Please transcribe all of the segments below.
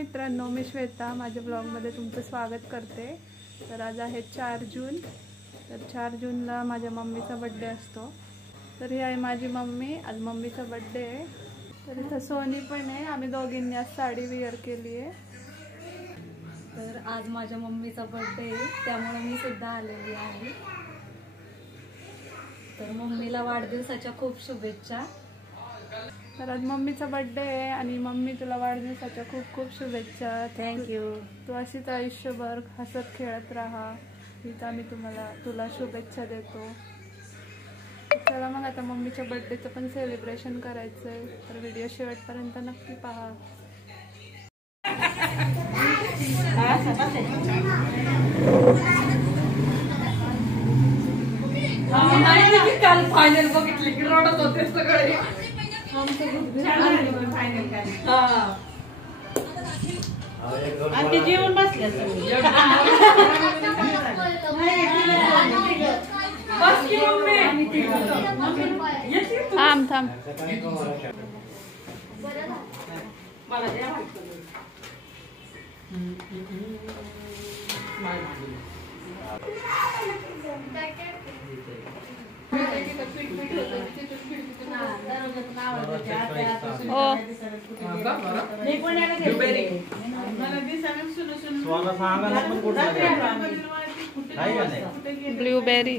मित्रांनो, मी श्वेता माझ्या ब्लॉगमध्ये तुमचं स्वागत करते। तर आज आहे 4 जून। तर 4 जूनला माझ्या मम्मीचा बर्थडे असतो। तर ही आहे माझी मम्मी, आज मम्मीचा बर्थडे आहे। तर इथं सोनी पण आहे, आम्ही दोघींनी आज साडी वेअर केली आहे। तर आज माझ्या मम्मीचा बर्थडे आहे, त्यामुळे मी सुद्धा आलेली आहे। तर मम्मीला वाढदिवसाच्या खूप शुभेच्छा। तर आज मम्मीचा बर्थडे आहे आणि मम्मी तुला वाढदिवसाच्या खूप खूप शुभेच्छा। थँक्यू। तू अशीच आयुष्यभर हसत खेळत राहा, हीच आम्ही तुला शुभेच्छा देतो। चला मग आता मम्मीच्या बर्थडेचं पण सेलिब्रेशन करायचं आहे, तर व्हिडिओ शेवटपर्यंत नक्की पहा। काल फायनल बघितली की रडत होते सगळे। जेवण बसले थांब थांब ब्लूबेरी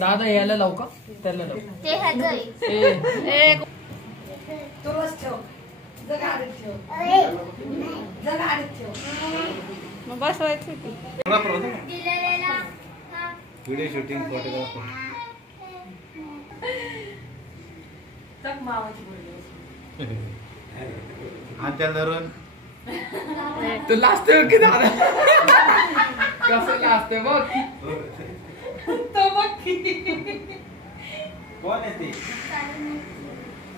दादा यायला लावू का? त्याला मग बसवायचं की व्हिडिओ शूटिंग फोटोग्राफर त्याला धरून तू लास्ट की दादा कसं लास्ट बघ तो बघ कोण आहे ते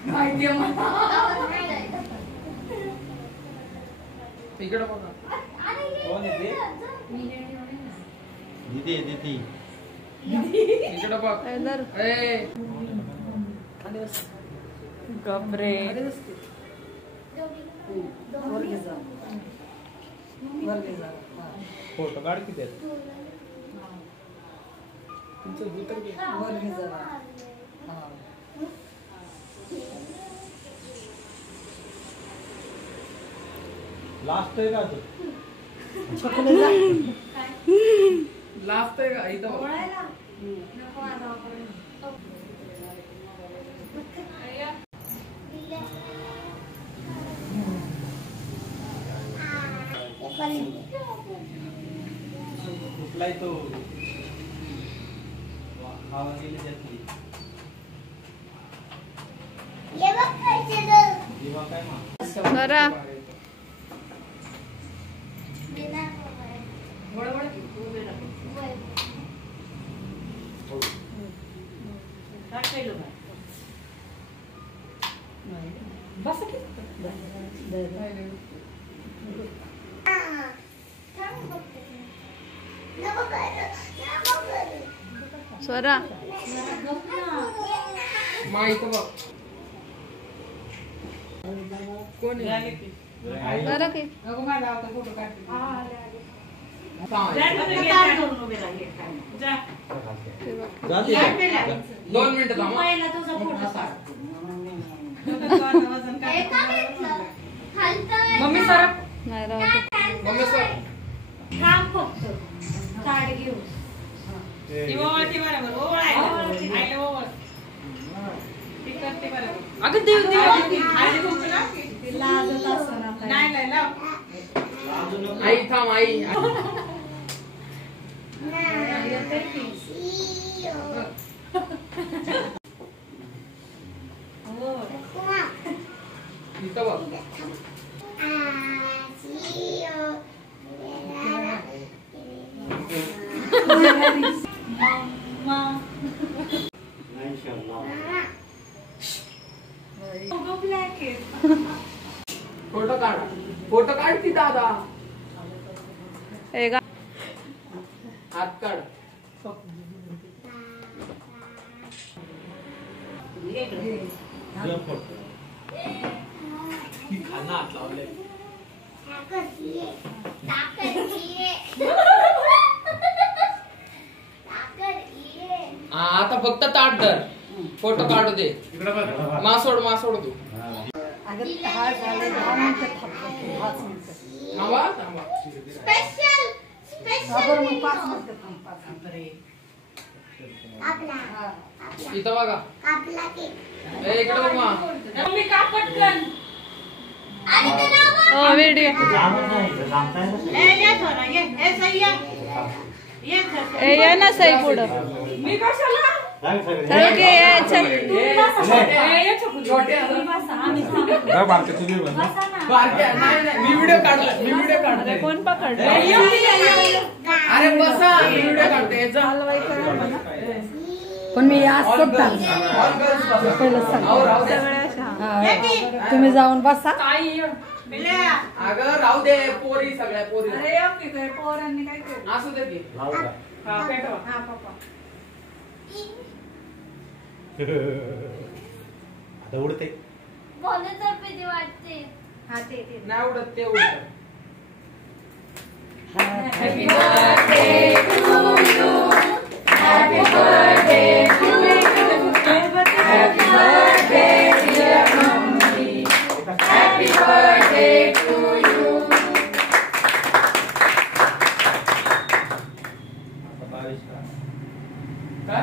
माहिती मला इकडे बघा कोण आहे ते दीदी दीदी इकडे बघ ए गबरे फोटो काढ किती लास्ट आहे का लास्ट आहे का इथं कुठलाय तो हवा गेली त्यातली जेव्हा काय मा जरा स्वरा माहित बघ कोण आहे जरा की दोन मिनिटं थांबा मम्मी सर नाही राहत मम्मी सर अगं देव आई थांब आई इथं बघ फोटो काढ की दादा हात काढ खाना हात लावले. आता फक्त ताट धर, फोटो काढू दे. मासोड तू. थांबा. इथं बघा. इकडे बघ. मम्मी का पटकन व्हिडिओ ये ना सई पुढं. मी कशाला चल घे यायचं. मी व्हिडिओ काढला. कोण पकडलं? अरे बसा, मी व्हिडिओ काढते. पण मी आज तुम्ही जाऊन बसा. अगं राहू दे, पोरी सगळ्या पोरी. पोरांनी काय केलं? असू दे की. आता उडते. वाटते. नाही उडत ते उडत. Happy birthday to you. Happy birthday to you. Happy birthday dear mommy. Happy birthday to you. काय?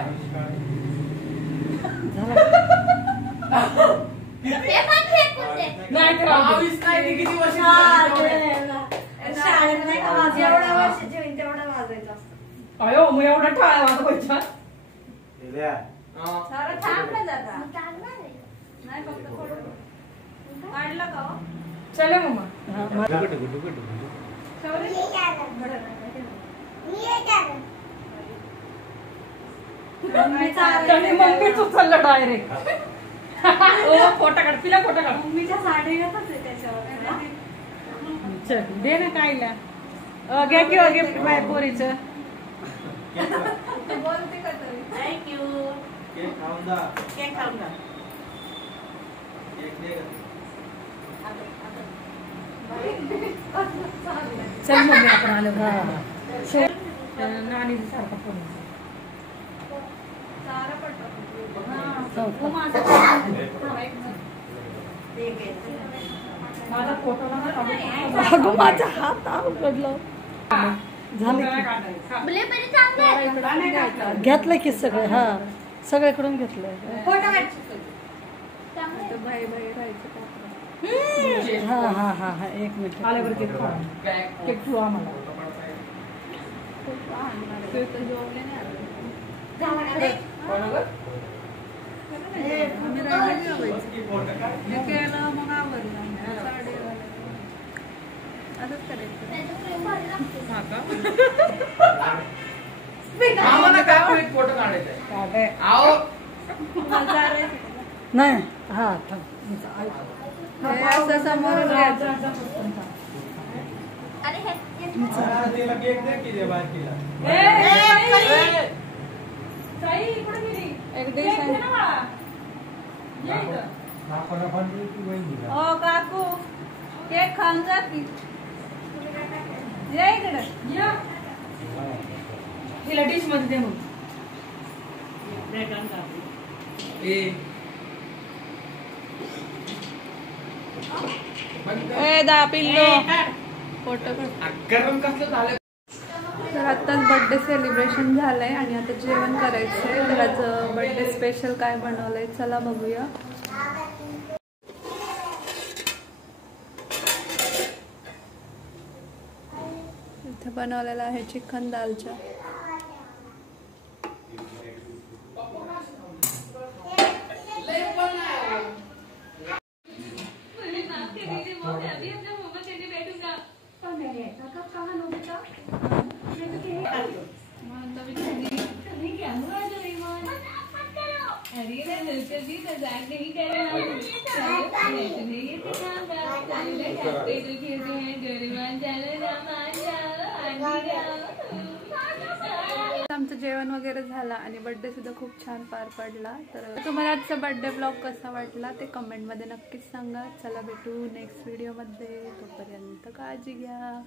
ते पण फेकून दे. नाही 22 नाही ते किती वर्ष शाळेत नाही का माझं एवढ्या वर्षाची होईल तेवढं वाजायचं असतं. अयो मग एवढा टाळा वाजवायचा. सारं थांबलं जाता. मग चालणार आहे. नाही फक्त थोडं काढलं का हो? चला मम्मा. त्याने मम्मीच उचललं डायरेक्ट. फोटो काढ, तिला फोटो काढ. मम्मीच्या साडी येतच आहे त्याच्यावर. चल दे ना कायला. घ्या किंवा गिफ्ट बाय पोरीचं. बोलते का तरी? थँक्यू. केक खाऊन जा. केक खाऊन जा. केक दे. चल मम्मी आपण आलो. नानी सारखा फोन. सारं पडलं. माझा फोटो अगं माझा हात अवघडलं. झालं ब्लूबेरी चांगले आहेत. घेतलं की सगळं. हा सगळ्याकडून घेतलंय. फोटो काढ. बाई राहायचं. हा एक मिनिट. आल्यावर केक खाऊ. केक ठेवू आम्हाला. ते तर जेवले नाही आलं. आम्ही राहिलं जेवायचं. हे केलं मग आवडलं. साडी असंच करायचं. आम्हाला काय होईल फोटो काढायचा. आओ नाही हा हे असं समोरून घ्यायचं. अरे हे तिला केक दे की दे बारकीला. एक डिश आहे. ओ काकू केक खाऊन जा की. ये इकडे. तिला डिश मध्ये दे मग. दा पिल्लो फोटो काढ. गरम कसलं झालं. तर आत्ताच बर्थडे सेलिब्रेशन झालंय आणि आता जेवण करायचंय. तर आज बर्थडे स्पेशल काय बनवलंय चला बघूया. इथे बनवलेला आहे चिकन दालचा. आमचं जेवण वगैरे झालं आणि बर्थडे सुद्धा खूप छान पार पडला. तर तुम्हाला आजचा बर्थडे ब्लॉग कसा वाटला ते कमेंटमध्ये नक्कीच सांगा. चला भेटू नेक्स्ट व्हिडिओमध्ये. तोपर्यंत काळजी घ्या.